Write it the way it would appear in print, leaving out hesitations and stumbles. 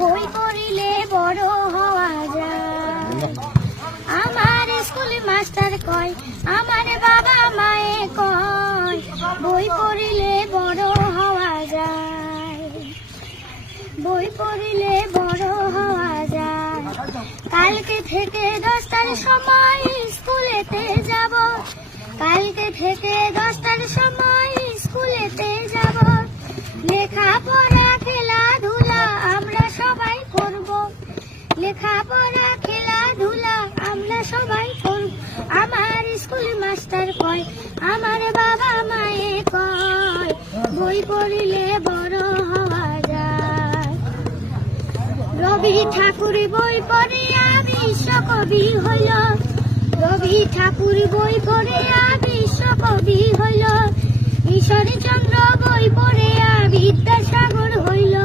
বই পড়িলে বড় হওয়া যায়। আমার স্কুল মাস্টার কয়, আমার বাবা মায়ে কয়, বই পড়িলে বড় হওয়া যায়, বই পড়িলে বড় হওয়া যায়। কালকে থেকে 10টার সময় স্কুলেতে যাব, কালকে থেকে 10টার সময় স্কুলেতে যাব। লেখাপড়া খেলাধুলা আমরা সবাই করব, লেখাপড়া খেলাধুলা আমরা সবাই করব। আমার স্কুল মাস্টার কয়, আমার বাবা মায়ে কয়, বই পড়িলে বড় হওয়া যায়। রবি ঠাকুর বই পড়িয়া বিশ্বকবি হইল, রবি ঠাকুর বই পড়িয়া বিশ্বকবি হইল, ঈশ্বরচন্দ্র বই পড়িয়া বিদ্যাসাগর হইল।